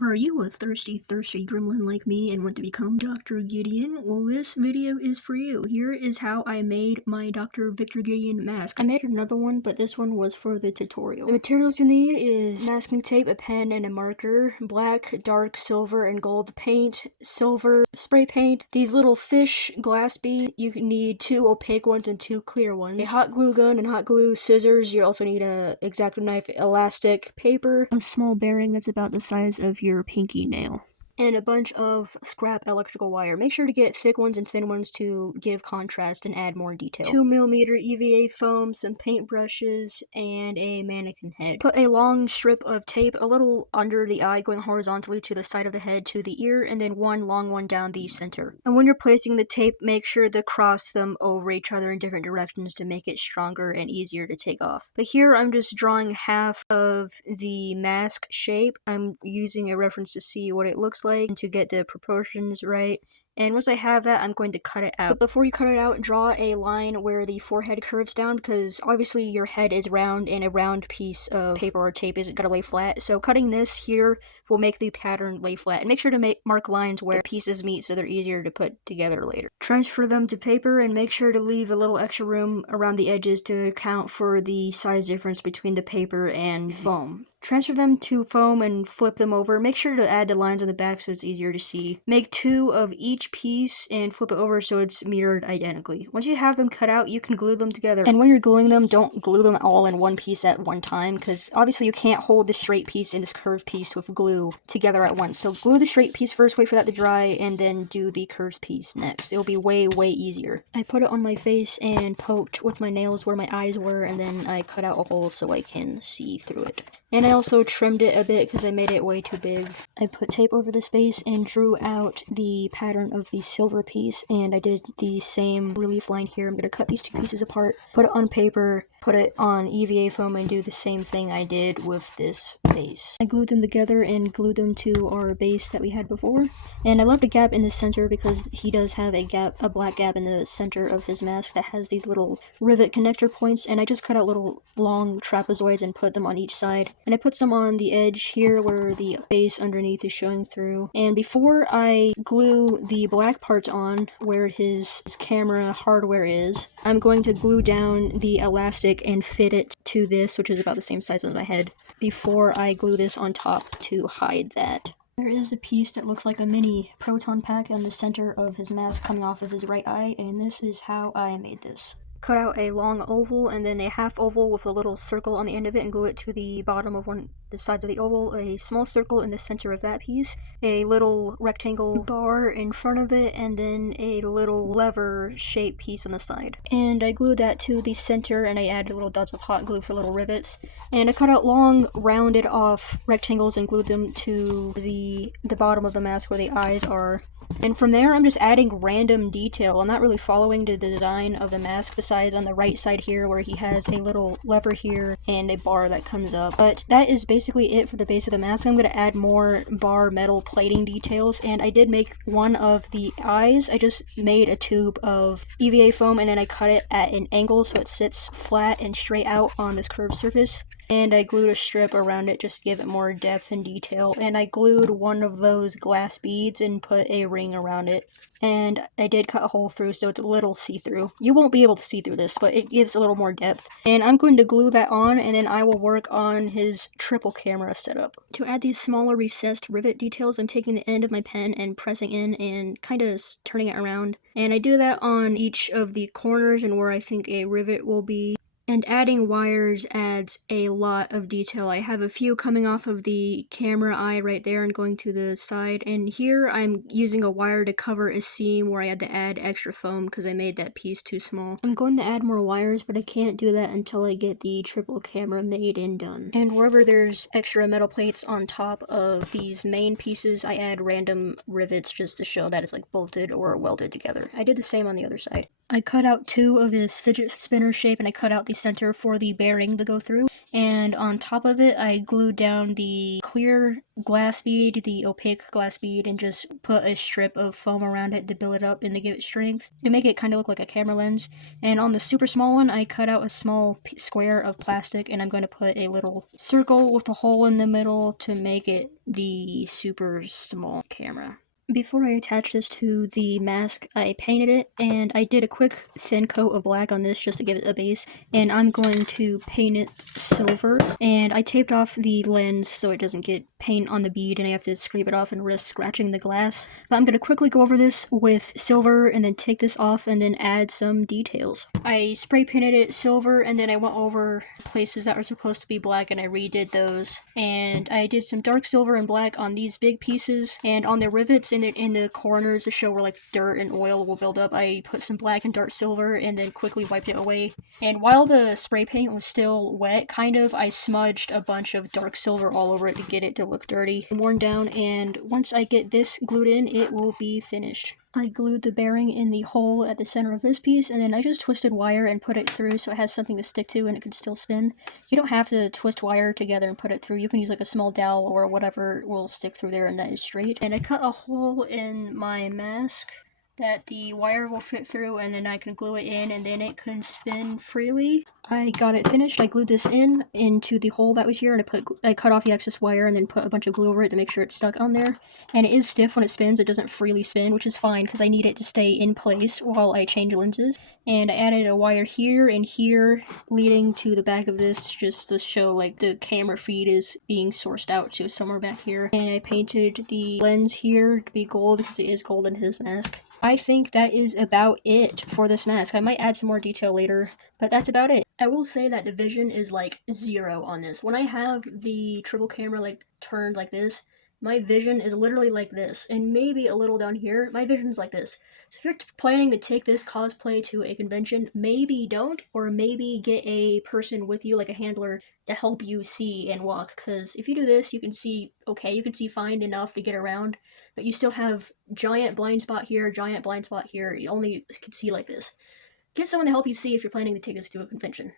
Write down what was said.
Are you a thirsty gremlin like me and want to become Dr. Gideon? Well, this video is for you. Here is how I made my Dr. Victor Gideon mask. I made another one, but this one was for the tutorial. The materials you need is masking tape, a pen, and a marker, black, dark, silver, and gold paint, silver, spray paint, these little fish glass beads. You need 2 opaque ones and 2 clear ones, a hot glue gun and hot glue, scissors. You also need a X-Acto knife, elastic, paper, a small bearing that's about the size of your pinky nail, and a bunch of scrap electrical wire. Make sure to get thick ones and thin ones to give contrast and add more detail. 2mm EVA foam, some paintbrushes, and a mannequin head. Put a long strip of tape a little under the eye going horizontally to the side of the head to the ear, and then one long one down the center. And when you're placing the tape, make sure to cross them over each other in different directions to make it stronger and easier to take off. But here I'm just drawing half of the mask shape. I'm using a reference to see what it looks like and to get the proportions right. And once I have that, I'm going to cut it out. But before you cut it out, draw a line where the forehead curves down, because obviously your head is round and a round piece of paper or tape isn't going to lay flat. So cutting this here will make the pattern lay flat. And make sure to mark lines where pieces meet so they're easier to put together later. Transfer them to paper and make sure to leave a little extra room around the edges to account for the size difference between the paper and foam. Transfer them to foam and flip them over. Make sure to add the lines on the back so it's easier to see. Make 2 of each piece and flip it over so it's mirrored identically. Once you have them cut out, you can glue them together. And when you're gluing them, don't glue them all in one piece at one time, because obviously you can't hold the straight piece and this curved piece with glue together at once. So glue the straight piece first, wait for that to dry, and then do the curved piece next. It'll be way easier. I put it on my face and poked with my nails where my eyes were, and then I cut out a hole so I can see through it. And I also trimmed it a bit because I made it way too big. I put tape over the space and drew out the pattern of the silver piece, and I did the same relief line here. I'm going to cut these 2 pieces apart, put it on paper, put it on EVA foam, and do the same thing I did with this base. I glued them together and glued them to our base that we had before. And I left a gap in the center because he does have a black gap in the center of his mask that has these little rivet connector points, and I just cut out little long trapezoids and put them on each side. And I put some on the edge here where the base underneath is showing through. And before I glue the black parts on where his camera hardware is, I'm going to glue down the elastic and fit it to this, which is about the same size as my head, before I glue this on top to hide that. There is a piece that looks like a mini proton pack on the center of his mask coming off of his right eye, and this is how I made this. Cut out a long oval and then a half oval with a little circle on the end of it and glue it to the bottom of the sides of the oval, a small circle in the center of that piece, a little rectangle bar in front of it, and then a little lever shaped piece on the side. And I glued that to the center, and I added little dots of hot glue for little rivets. And I cut out long rounded off rectangles and glued them to the bottom of the mask where the eyes are. And from there, I'm just adding random detail. I'm not really following the design of the mask, besides on the right side here where he has a little lever here and a bar that comes up. But that is basically it for the base of the mask. I'm going to add more bar metal plating details, and I did make one of the eyes. I just made a tube of EVA foam and then I cut it at an angle so it sits flat and straight out on this curved surface. And I glued a strip around it just to give it more depth and detail. And I glued one of those glass beads and put a ring around it. And I did cut a hole through so it's a little see-through. You won't be able to see through this, but it gives a little more depth. And I'm going to glue that on, and then I will work on his triple camera setup. To add these smaller recessed rivet details, I'm taking the end of my pen and pressing in and kind of turning it around. And I do that on each of the corners and where I think a rivet will be. And adding wires adds a lot of detail. I have a few coming off of the camera eye right there and going to the side. And here I'm using a wire to cover a seam where I had to add extra foam because I made that piece too small. I'm going to add more wires, but I can't do that until I get the triple camera made and done. And wherever there's extra metal plates on top of these main pieces, I add random rivets just to show that it's like bolted or welded together. I did the same on the other side. I cut out 2 of this fidget spinner shape, and I cut out the center for the bearing to go through. And on top of it, I glued down the clear glass bead, the opaque glass bead, and just put a strip of foam around it to build it up and to give it strength, to make it kind of look like a camera lens. And on the super small one, I cut out a small square of plastic, and I'm going to put a little circle with a hole in the middle to make it the super small camera. Before I attached this to the mask, I painted it, and I did a quick thin coat of black on this just to give it a base, and I'm going to paint it silver, and I taped off the lens so it doesn't get paint on the bead and I have to scrape it off and risk scratching the glass. But I'm going to quickly go over this with silver and then take this off and then add some details. I spray painted it silver, and then I went over places that were supposed to be black and I redid those, and I did some dark silver and black on these big pieces, and on the rivets in the corners to show where like dirt and oil will build up, I put some black and dark silver and then quickly wiped it away. And while the spray paint was still wet, kind of, I smudged a bunch of dark silver all over it to get it to look dirty and worn down, and once I get this glued in, it will be finished. I glued the bearing in the hole at the center of this piece, and then I just twisted wire and put it through so it has something to stick to and it can still spin. You don't have to twist wire together and put it through. You can use like a small dowel or whatever will stick through there and that is straight. And I cut a hole in my mask that the wire will fit through, and then I can glue it in and then it can spin freely. I got it finished. I glued this into the hole that was here, and I cut off the excess wire and then put a bunch of glue over it to make sure it's stuck on there. And it is stiff when it spins. It doesn't freely spin, which is fine because I need it to stay in place while I change lenses. And I added a wire here and here leading to the back of this just to show like the camera feed is being sourced out to somewhere back here. And I painted the lens here to be gold because it is gold in his mask. I think that is about it for this mask. I might add some more detail later, but that's about it. I will say that the vision is like 0 on this. When I have the triple camera like turned like this, my vision is literally like this, and maybe a little down here, my vision's like this. So if you're planning to take this cosplay to a convention, maybe don't, or maybe get a person with you, like a handler, to help you see and walk, because if you do this, you can see okay, you can see fine enough to get around, but you still have giant blind spot here, giant blind spot here, you only can see like this. Get someone to help you see if you're planning to take this to a convention.